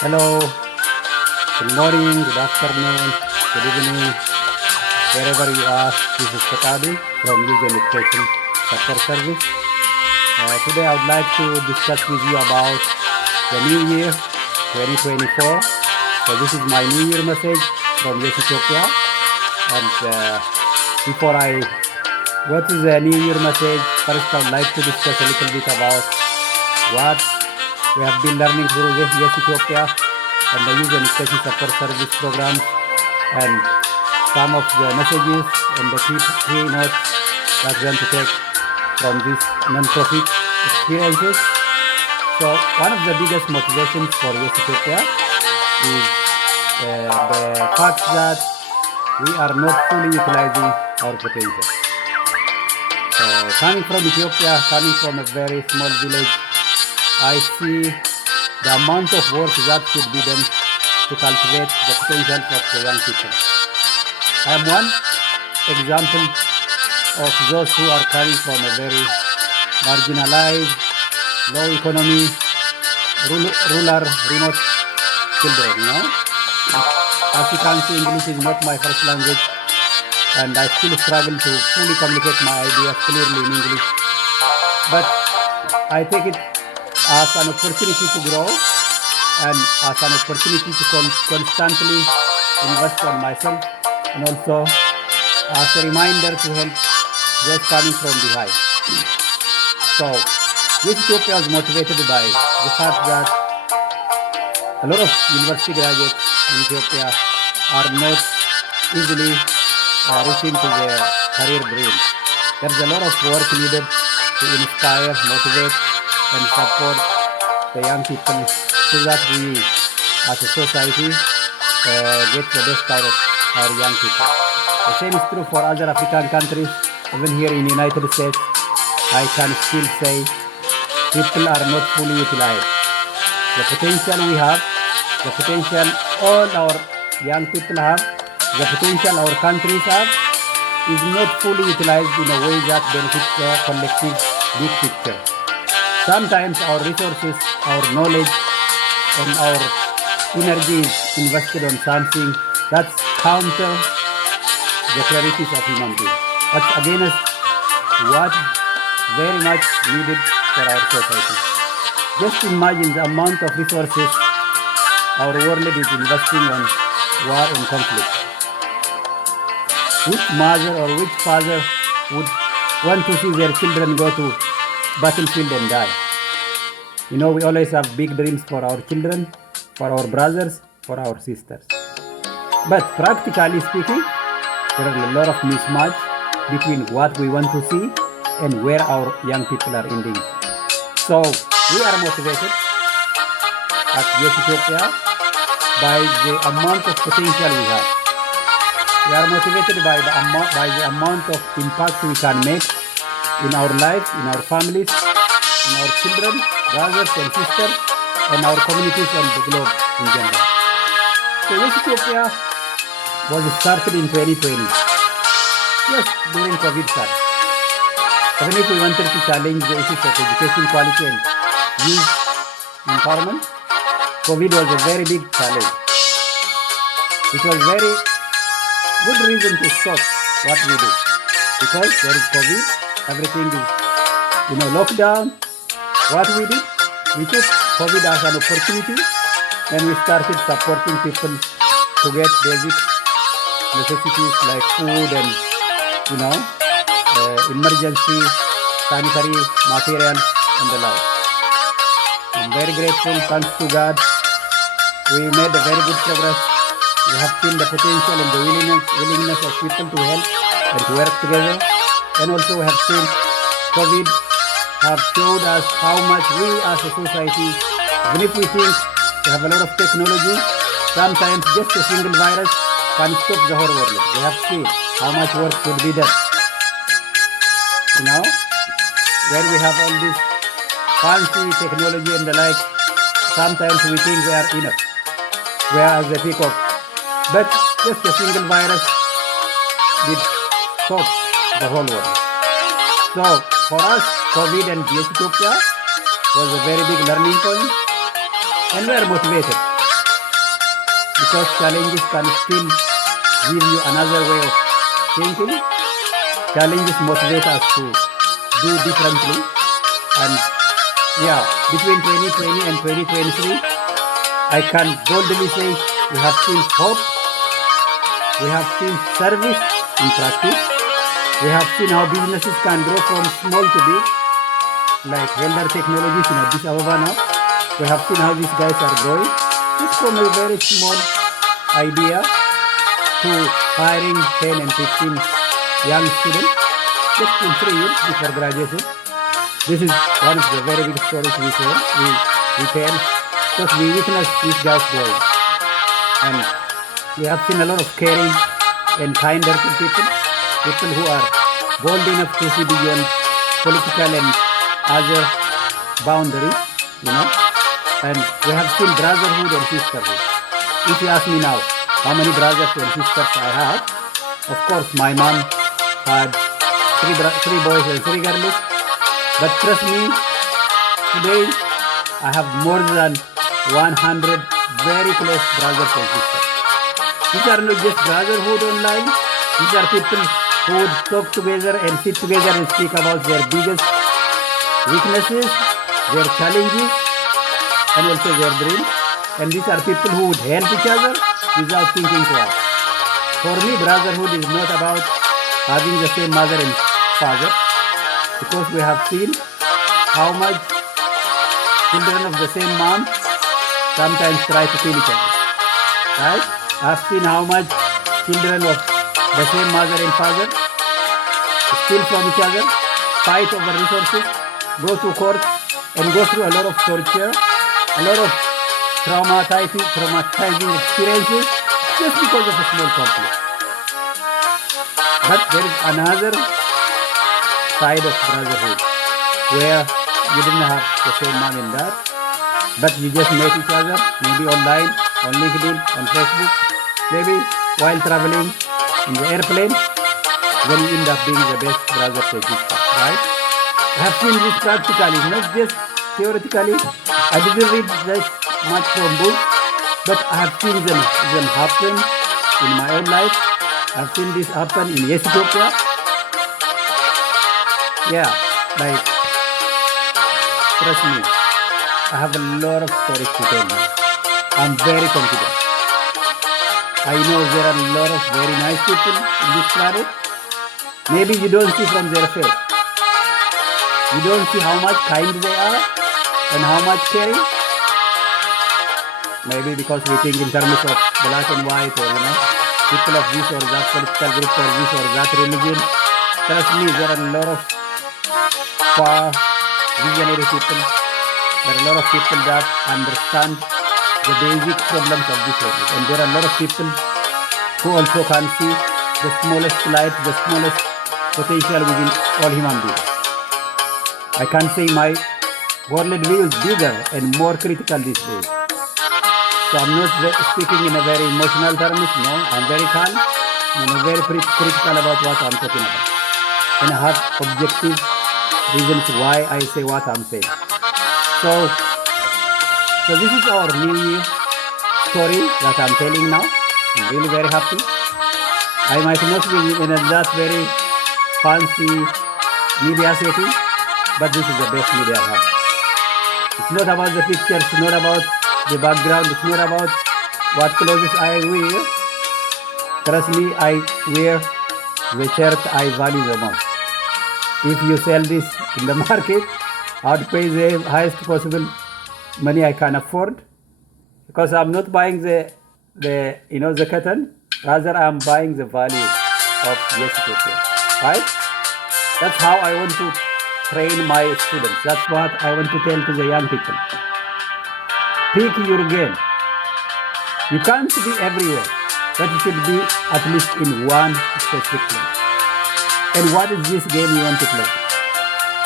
Hello, good morning, good afternoon, good evening, wherever you are. This is Sakadi from Youth and Education Sector Service. Today I would like to discuss with you about the new year 2024. So this is my new year message from YessEthiopia. And before I go to the new year message, first I would like to discuss a little bit about what we have been learning through the YessEthiopia and the Youth and Education Support Service programs, and some of the messages and the key notes that we want to take from these non-profit experiences. So one of the biggest motivations for YessEthiopia is the fact that we are not fully utilizing our potential. Coming from Ethiopia, coming from a very small village, I see the amount of work that should be done to cultivate the potential of the young people. I am one example of those who are coming from a very marginalized, low economy, rural, remote children. As you can see, English is not my first language, and I still struggle to fully communicate my ideas clearly in English. But I take it as an opportunity to grow and as an opportunity to constantly invest on myself, and also as a reminder to help those coming from behind. So YessEthiopia is motivated by the fact that a lot of university graduates in Ethiopia are not easily reaching to their career dreams. There's a lot of work needed to inspire, motivate, and support the young people so that we as a society get the best out of our young people. The same is true for other African countries. Even here in the United States, I can still say people are not fully utilized. The potential we have, the potential all our young people have, the potential our countries have, is not fully utilized in a way that benefits the collective big picture. Sometimes our resources, our knowledge, and our energy is invested on something that's counter the priorities of human beings. That's against what very much needed for our society. Just imagine the amount of resources our world is investing on war and conflict. Which mother or which father would want to see their children go to battlefield and die? We always have big dreams for our children, for our brothers, for our sisters. But practically speaking, there are a lot of mismatch between what we want to see and where our young people are ending. So we are motivated at YessEthiopia by the amount of potential we have. We are motivated by the amount of impact we can make in our lives, in our families, in our children, brothers and sisters, and our communities and the globe in general. So YessEthiopia was started in 2020, just during COVID time. Even if we wanted to challenge the issues of education quality and youth empowerment, COVID was a very big challenge. It was very good reason to stop what we do, because there is COVID, everything is lockdown. What we did, we took COVID as an opportunity, and we started supporting people to get basic necessities like food and emergency sanitary materials and the like. I'm very grateful, thanks to God, we made a very good progress. We have seen the potential and the willingness of people to help and to work together. And also we have seen COVID have showed us how much we as a society, even if we think we have a lot of technology, sometimes just a single virus can stop the whole world. We have seen how much work should be done. Where we have all this fancy technology and the like, sometimes we think we are enough. We are at the peak of, but just a single virus did stop the whole world. So for us, COVID and YessEthiopia was a very big learning point, and we are motivated because challenges can still give you another way of thinking. Challenges motivate us to do differently. And yeah, between 2020 and 2023, I can boldly say we have seen hope, we have seen service in practice, we have seen how businesses can grow from small to big, like Elder Technologies in Addis Ababa now. We have seen how these guys are growing, just from a very small idea to hiring 10 and 15 young students just in 3 years before graduation. This is one of the very big stories we tell because we witness these guys growing. And we have seen a lot of caring and kind-hearted people who are bold enough to see beyond political and other boundaries, And we have seen brotherhood and sisterhood. If you ask me now, how many brothers and sisters I have, of course my mom had three boys and 3 girls. But trust me, today I have more than 100 very close brothers and sisters. These are not just brotherhood online. These are people who would talk together and sit together and speak about their biggest weaknesses, their challenges, and also their dreams. And these are people who would help each other without thinking twice. For me, brotherhood is not about having the same mother and father, because we have seen how much children of the same mom sometimes try to kill each other. Right? I've seen how much children of the same mother and father steal from each other, fight over resources, go to court, and go through a lot of torture, a lot of traumatizing experiences just because of a small conflict. But there is another side of brotherhood where you didn't have the same mom and dad, but you just met each other, maybe online, on LinkedIn, on Facebook, maybe while traveling in the airplane, then you end up being the best brothers and sisters, right? I have seen this practically, not just theoretically. I didn't read this much from books, but I have seen them happen in my own life. I have seen this happen in YessEthiopia. Yeah, like, trust me, I have a lot of stories to tell you. I'm very confident. I know there are a lot of very nice people on this planet. Maybe you don't see from their face. You don't see how much kind they are and how much caring. Maybe because we think in terms of black and white, or people of this or that political group or this or that religion. Trust me, there are a lot of far visionary people. There are a lot of people that understand the basic problems of this world. And there are a lot of people who also can see the smallest light, the smallest potential within all human beings. I can say my world view is bigger and more critical these days. So I'm not speaking in a very emotional terms, no. I'm very calm and I'm very critical about what I'm talking about. And I have objective reasons why I say what I'm saying. So this is our New Year story that I'm telling now. I'm really very happy. I might not be in that very fancy media setting, but this is the best media I have. It's not about the pictures, it's not about the background, it's not about what clothes I wear. Trust me, I wear the shirt I value the most. If you sell this in the market, I would pay the highest possible money I can afford, because I'm not buying the cotton, rather I'm buying the value of YessEthiopia, right? That's how I want to train my students. That's what I want to tell to the young people. Pick your game. You can't be everywhere, but you should be at least in one specific place. And what is this game you want to play?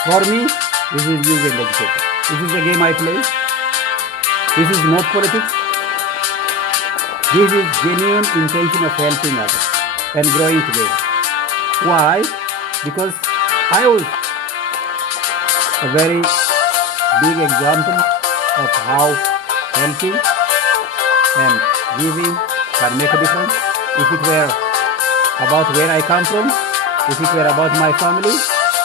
For me, this is youth and education. This is the game I play. This is not politics. This is genuine intention of helping others and growing together. Why? Because I was a very big example of how helping and giving can make a difference. If it were about where I come from, if it were about my family,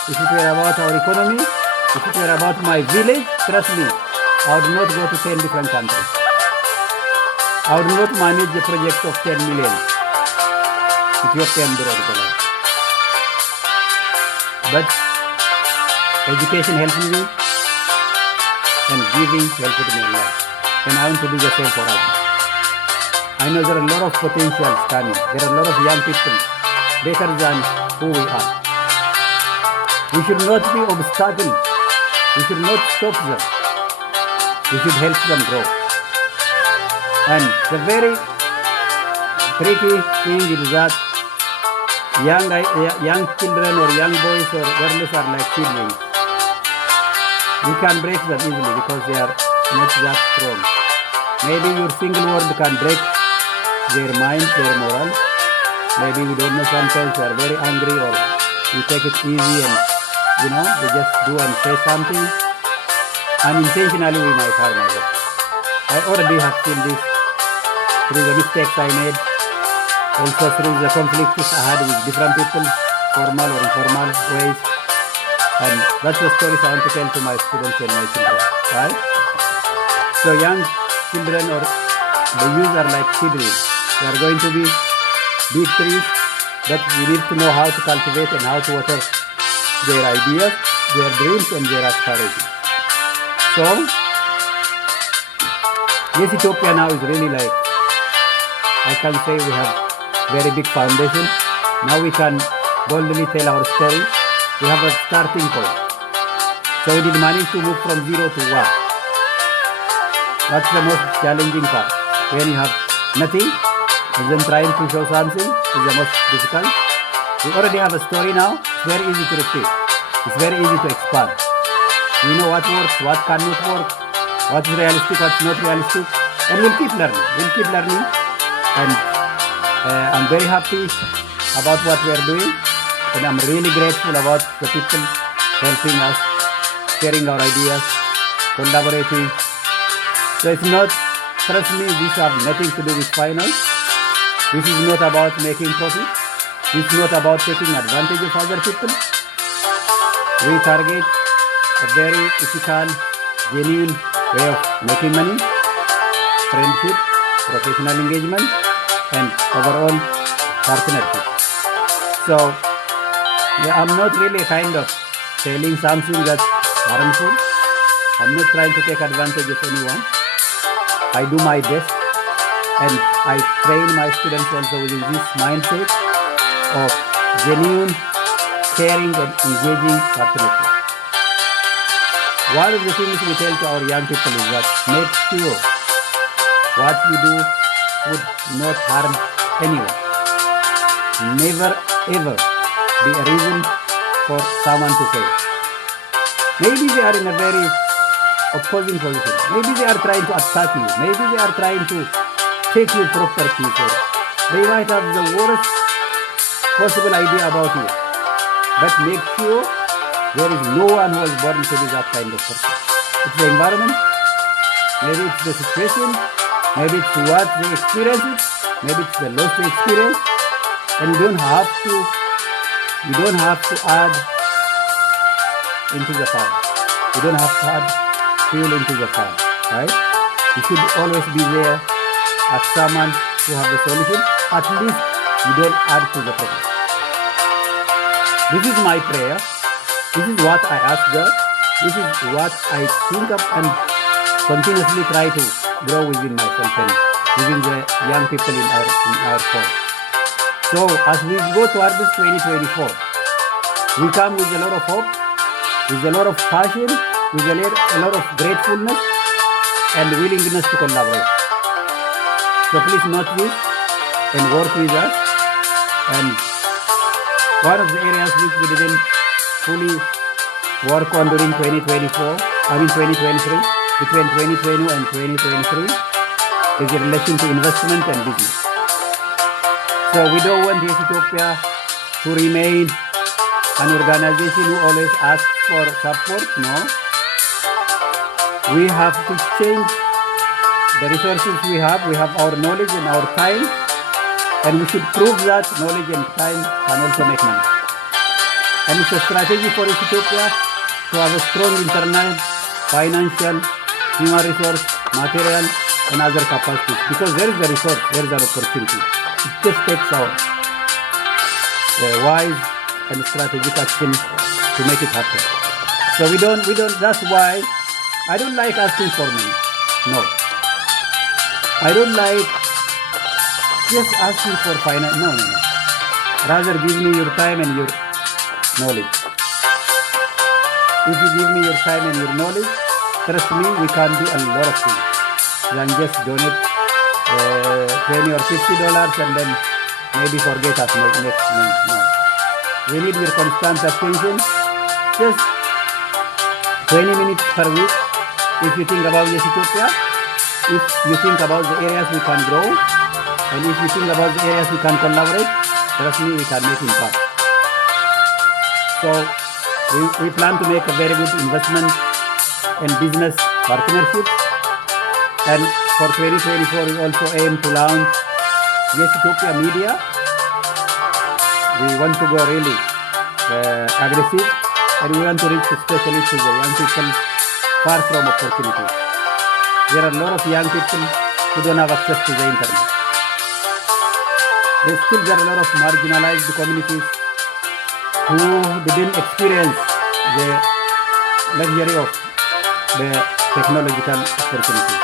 if it were about our economy, if it were about my village, trust me, I would not go to 10 different countries. I would not manage a project of 10 million Ethiopian dollars. But education helped me and giving helped me a lot. And I want to do the same for us. I know there are a lot of potential coming. There are a lot of young people better than who we are. We should not be obstacles. We should not stop them. We should help them grow. And the very tricky thing is that young children or young boys or girls are like siblings. We can break them easily because they are not that strong. Maybe your single word can break their mind, their morals. Maybe we don't know, sometimes they are very angry or we take it easy and they just do and say something. Unintentionally we might harm others. I already have seen this through the mistakes I made, also through the conflicts I had with different people, formal or informal ways. And that's the stories I want to tell to my students and my children, right? So young children or the youth are like seedlings. They are going to be big trees, but we need to know how to cultivate and how to water their ideas, their dreams, and their aspirations. So, YessEthiopia now is really like, I can say we have very big foundation. Now we can boldly tell our story. We have a starting point. So we did manage to move from 0 to 1. That's the most challenging part. When you have nothing, and then trying to show something is the most difficult. We already have a story now. It's very easy to repeat. It's very easy to expand. We know what works, what cannot work, what is realistic, what's not realistic, and we'll keep learning. We'll keep learning, and I'm very happy about what we are doing, and I'm really grateful about the people helping us, sharing our ideas, collaborating. So it's not, trust me, these have nothing to do with finance. This is not about making profit. This is not about taking advantage of other people. We target a very ethical, genuine way of making money, friendship, professional engagement, and overall partnership. So I'm not really kind of selling something that's harmful. I'm not trying to take advantage of anyone. I do my best, and I train my students also within this mindset of genuine, caring, and engaging partnership. One of the things we tell to our young people is that make sure what you do would not harm anyone. Never ever be a reason for someone to fail. Maybe they are in a very opposing position. Maybe they are trying to attack you. Maybe they are trying to take your properties, or they might have the worst possible idea about you. But make sure there is no one who was born to be that kind of person. It's the environment, maybe it's the situation, maybe it's what they experience, maybe it's the loss they experience, and you don't have to add into the fire. You don't have to add fuel into the fire, right? You should always be there as someone who has the solution. At least you don't add to the problem. This is my prayer. This is what I ask God. This is what I think of and continuously try to grow within myself and within the young people in our force. So as we go towards this 2024, we come with a lot of hope, with a lot of passion, with a lot of gratefulness and willingness to collaborate. So please note this and work with us. And one of the areas which we didn't fully work on during 2023, between 2020 and 2023, is in relation to investment and business. So we don't want YessEthiopia to remain an organization who always asks for support. No. We have to change the resources we have our knowledge and our time, and we should prove that knowledge and time can also make money. And it's a strategy for Ethiopia to have a strong internal, financial, human resource, material, and other capacities. Because there is a resource, there is an opportunity. It just takes our wise and strategic action to make it happen. So we don't, that's why I don't like asking for money. No. I don't like just asking for finance. No. Rather give me your time and your knowledge. If you give me your time and your knowledge, trust me, we can do a lot of things. Than just donate $20 or $50 and then maybe forget us next month. No. We need your constant attention. Just 20 minutes per week. If you think about YessEthiopia, if you think about the areas we can grow, and if you think about the areas we can collaborate, trust me, we can make impact. So we plan to make a very good investment and business partnerships. And for 2024, we also aim to launch YessEthiopia Media. We want to go really aggressive, and we want to reach especially to the young people far from opportunities. There are a lot of young people who don't have access to the internet. There are a lot of marginalized communities who didn't experience the luxury of the technological opportunities.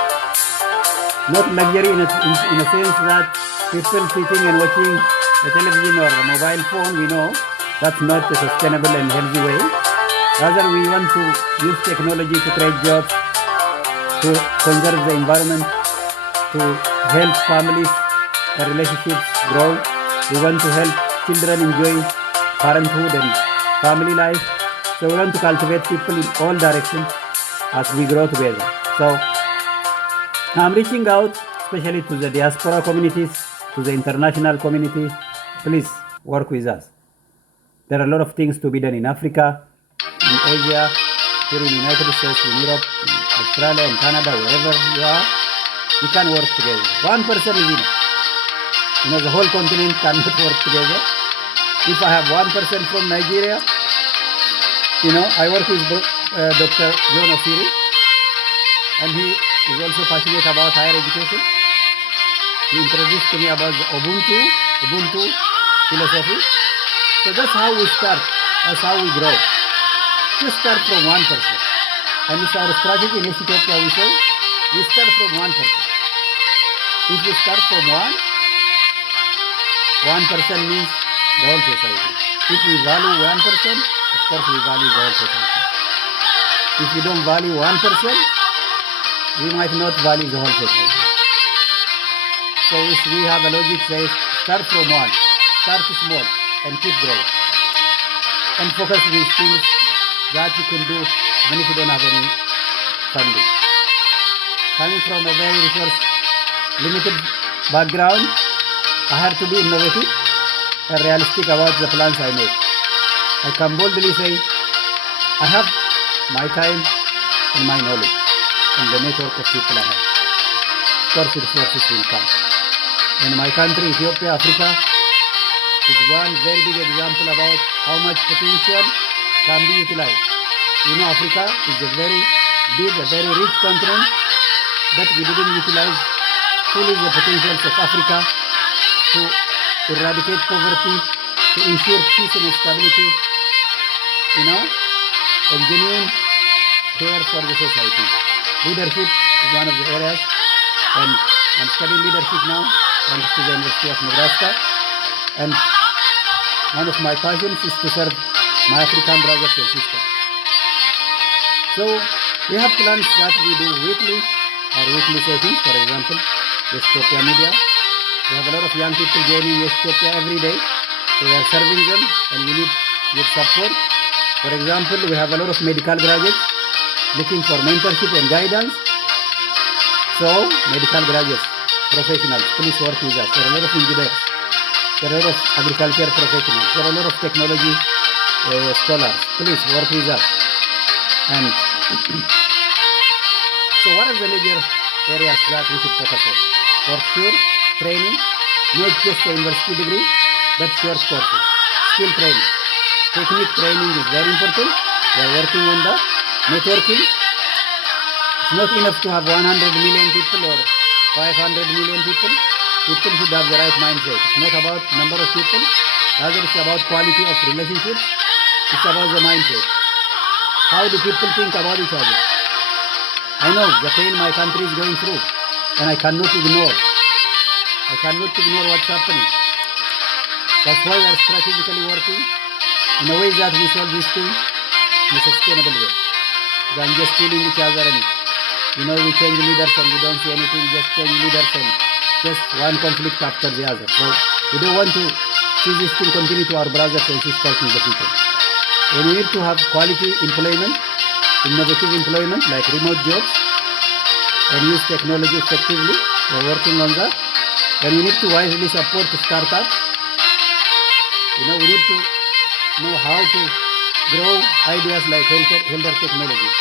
Not luxury in a sense that people sitting and watching a television or a mobile phone, we know that's not a sustainable and healthy way. Rather, we want to use technology to create jobs, to conserve the environment, to help families and relationships grow. We want to help children enjoy parenthood and family life. So we want to cultivate people in all directions as we grow together. So I'm reaching out especially to the diaspora communities, to the international community. Please work with us. There are a lot of things to be done in Africa, in Asia, here in the United States, in Europe, in Australia, in Canada, wherever you are. We can work together. One person is enough. The whole continent cannot work together. If I have one person from Nigeria, I work with Dr. John Ofiri, and he is also passionate about higher education. He introduced to me about the Ubuntu philosophy. So that's how we start. That's how we grow. Just start from one person. And it's our strategy in Ethiopia. We say, we start from one person. If you start from one person means the whole society. If we value one person, of course we value the whole society. If you don't value one person, we might not value the whole society. So if we have a logic says, start from one, start small, and keep growing. And focus these things that you can do even if you don't have any funding. Coming from a very resource limited background, I have to be innovative and realistic about the plans I make. I can boldly say, I have my time and my knowledge and the network of people I have. Of course, resources will come. And my country, Ethiopia, Africa, is one very big example about how much potential can be utilized. Africa is a very big, a very rich continent, but we didn't utilize fully the potentials of Africa to eradicate poverty, to ensure peace and stability, and genuine care for the society. Leadership is one of the areas, and I'm studying leadership now, thanks to the University of Nebraska, and one of my passions is to serve my African brothers and sisters. So we have plans that we do weekly, or weekly sessions, for example, YessEthiopia Media. We have a lot of young people joining YessEthiopia every day, so we are serving them, and we need your support. For example, we have a lot of medical graduates looking for mentorship and guidance. So, medical graduates, professionals, please work with us. There are a lot of engineers. There are a lot of agriculture professionals. There are a lot of technology scholars. Please work with us. And so what are the major areas that we should focus on. For sure, training, not just a university degree, but short courses, skill training. Technique training is very important. We are working on that. Networking. It's not enough to have 100 million people or 500 million people. People should have the right mindset. It's not about number of people. Rather, it's about quality of relationships. It's about the mindset. How do people think about each other? I know the pain my country is going through, and I cannot ignore. I cannot ignore what's happening. That's why we are strategically working in a way that we solve this thing in a sustainable way. Than just killing each other and we change leaders and we don't see anything, just change leaders and just one conflict after the other. So we don't want to see this thing continue to our brothers and sisters in the future. And we need to have quality employment, innovative employment like remote jobs, and use technology effectively. We're working on that. And we need to wisely support startups. We need to know how to grow ideas like healthcare technology.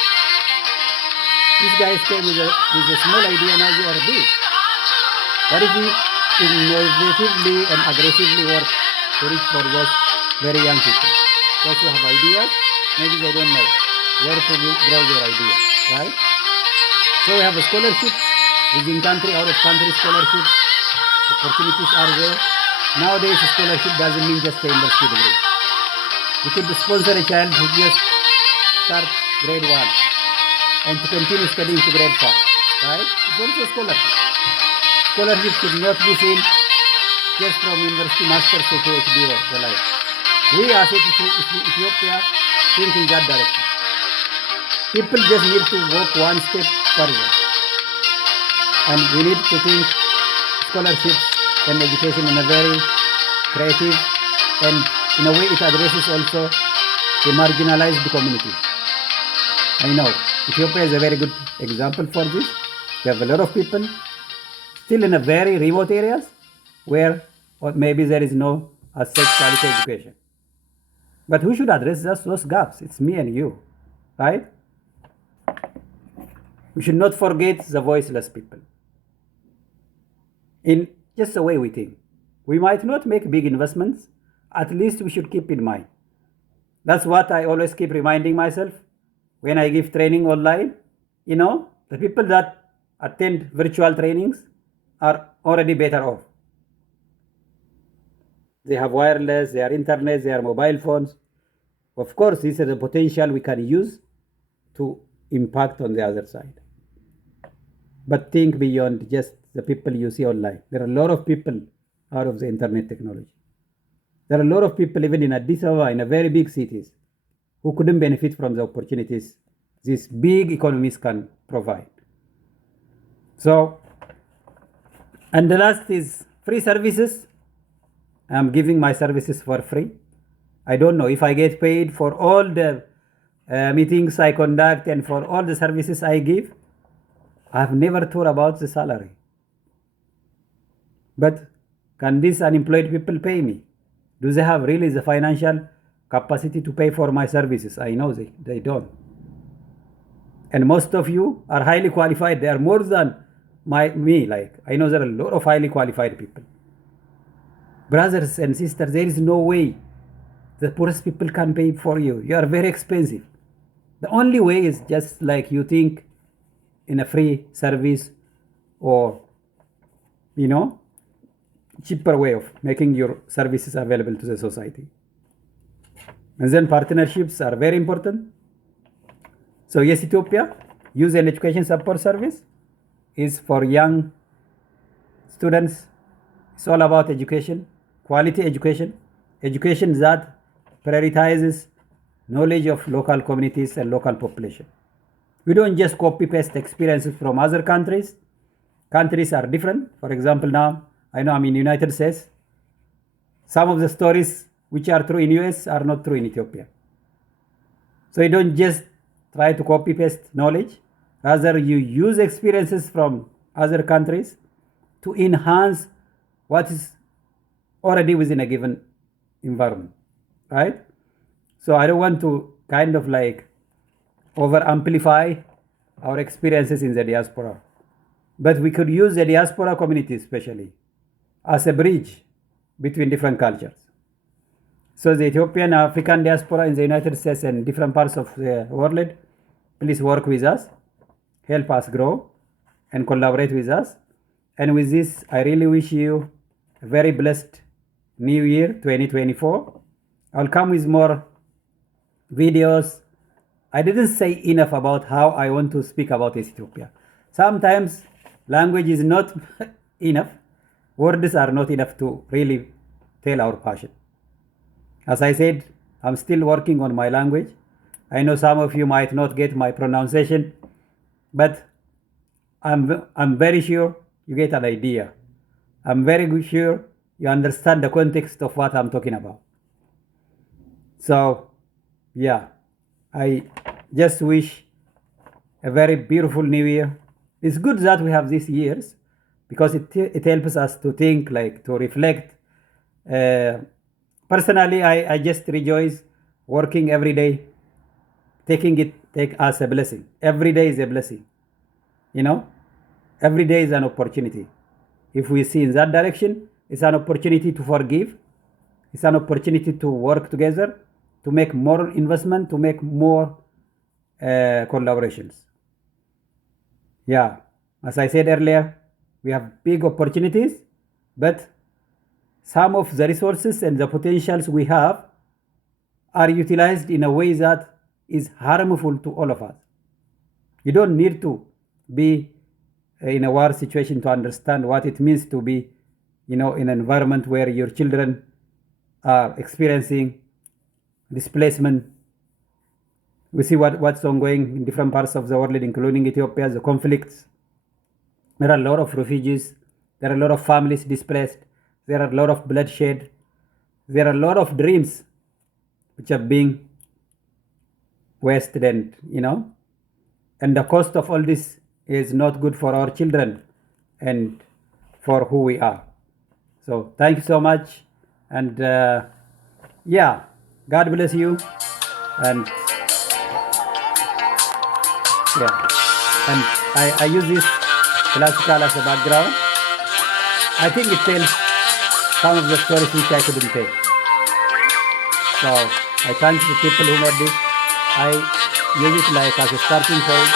These guys came with a small idea, now they are big. What if we innovatively and aggressively work to reach for those very young people? Those who have ideas, maybe they don't know where to grow their ideas, right? So we have a scholarship within country, out of country scholarships. Opportunities are there. Nowadays, a scholarship doesn't mean just a university degree. You could sponsor a child who just start grade 1 and to continue studying to grade 5, right? It's also a scholarship. Scholarship should not be seen just from university masters to PhD or the like. We as Ethiopia think in that direction. People just need to walk one step further. And we need to think scholarships and education in a very creative and in a way it addresses also the marginalized communities. I know Ethiopia is a very good example for this. We have a lot of people still in a very remote areas where maybe there is no as such quality education. But who should address those gaps? It's me and you, right? We should not forget the voiceless people. In just the way we think. We might not make big investments, at least we should keep in mind. That's what I always keep reminding myself when I give training online. The people that attend virtual trainings are already better off. They have wireless, they are internet, they are mobile phones. Of course, this is the potential we can use to impact on the other side. But think beyond just the people you see online. There are a lot of people out of the internet technology. There are a lot of people even in Addis Ababa, in a very big cities, who couldn't benefit from the opportunities these big economies can provide. So, and the last is free services. I'm giving my services for free. I don't know if I get paid for all the meetings I conduct and for all the services I give. I've never thought about the salary. But can these unemployed people pay me? Do they have really the financial capacity to pay for my services? I know they don't. And most of you are highly qualified. They are more than me. Like, I know there are a lot of highly qualified people. Brothers and sisters, there is no way the poorest people can pay for you. You are very expensive. The only way is just like you think in a free service or, cheaper way of making your services available to the society. And then partnerships are very important. So YessEthiopia, Youth and Education Support Service, is for young students. It's all about education, quality education, education that prioritizes knowledge of local communities and local population. We don't just copy paste experiences from other countries. Countries are different. For example, now I know I'm in United States. Some of the stories which are true in US are not true in Ethiopia. So you don't just try to copy paste knowledge. Rather, you use experiences from other countries to enhance what is already within a given environment, right? So I don't want to kind of like over amplify our experiences in the diaspora. But we could use the diaspora community especially as a bridge between different cultures. So the Ethiopian African diaspora in the United States and different parts of the world, please work with us, help us grow, and collaborate with us. And with this, I really wish you a very blessed New Year 2024. I'll come with more videos. I didn't say enough about how I want to speak about Ethiopia. Sometimes language is not enough. Words are not enough to really tell our passion. As I said, I'm still working on my language. I know some of you might not get my pronunciation, but I'm very sure you get an idea. I'm very sure you understand the context of what I'm talking about. So, yeah, I just wish a very beautiful new year. It's good that we have these years because it helps us to think, like to reflect. Personally, I just rejoice working every day, taking it take as a blessing. Every day is a blessing. You know, every day is an opportunity. If we see in that direction, it's an opportunity to forgive. It's an opportunity to work together, to make more investment, to make more collaborations. Yeah, as I said earlier, we have big opportunities, but some of the resources and the potentials we have are utilized in a way that is harmful to all of us. You don't need to be in a war situation to understand what it means to be, in an environment where your children are experiencing displacement. We see what's ongoing in different parts of the world, including Ethiopia, the conflicts. There are a lot of refugees. There are a lot of families displaced. There are a lot of bloodshed. There are a lot of dreams which are being wasted, and the cost of all this is not good for our children and for who we are. So thank you so much, and yeah, God bless you, and yeah, and I use this classical as a background. I think it tells some of the stories which I couldn't tell. So I thank the people who made this. I use it like as a starting point.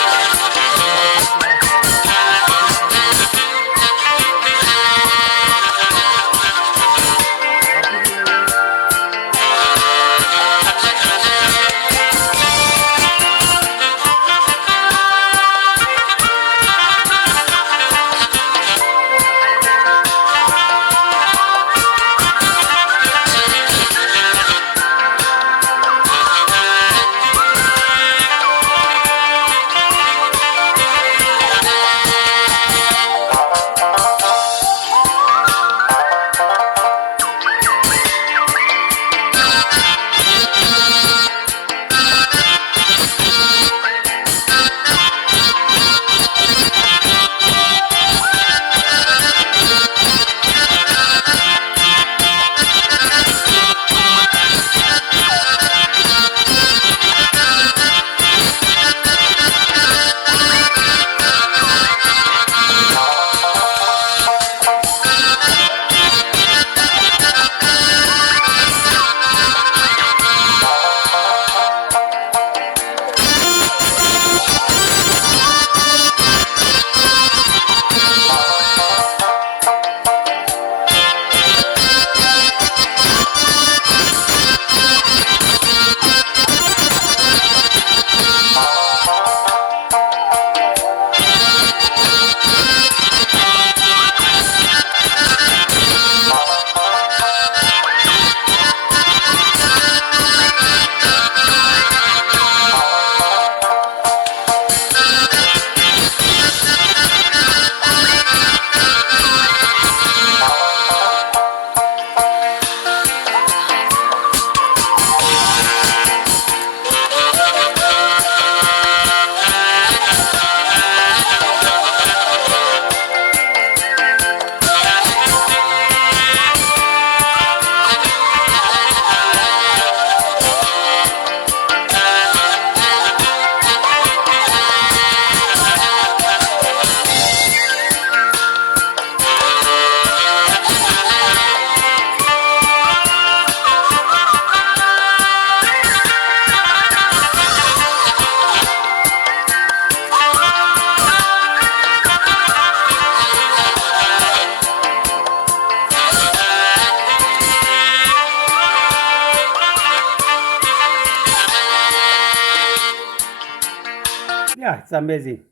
it's amazing.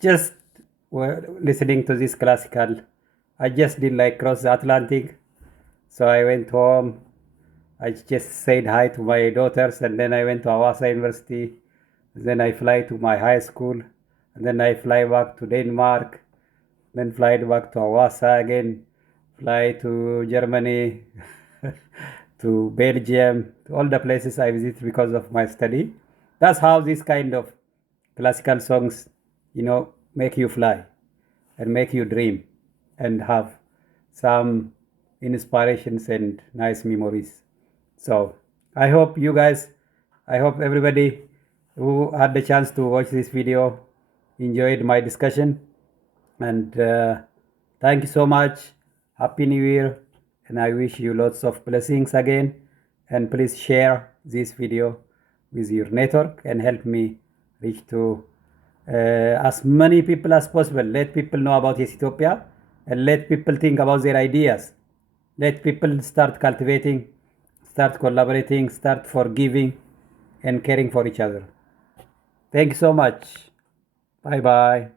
Just listening to this classical, I just did like cross the Atlantic. So I went home. I just said hi to my daughters, and then I went to Awasa University. Then I fly to my high school, and then I fly back to Denmark, then fly back to Awasa again, fly to Germany, to Belgium, to all the places I visit because of my study. That's how this kind of classical songs, make you fly and make you dream and have some inspirations and nice memories. So I hope you guys, I hope everybody who had the chance to watch this video enjoyed my discussion. And thank you so much. Happy New Year. And I wish you lots of blessings again. And please share this video with your network and help me reach to as many people as possible. Let people know about YessEthiopia and let people think about their ideas. Let people start cultivating, start collaborating, start forgiving and caring for each other. Thank you so much. Bye bye.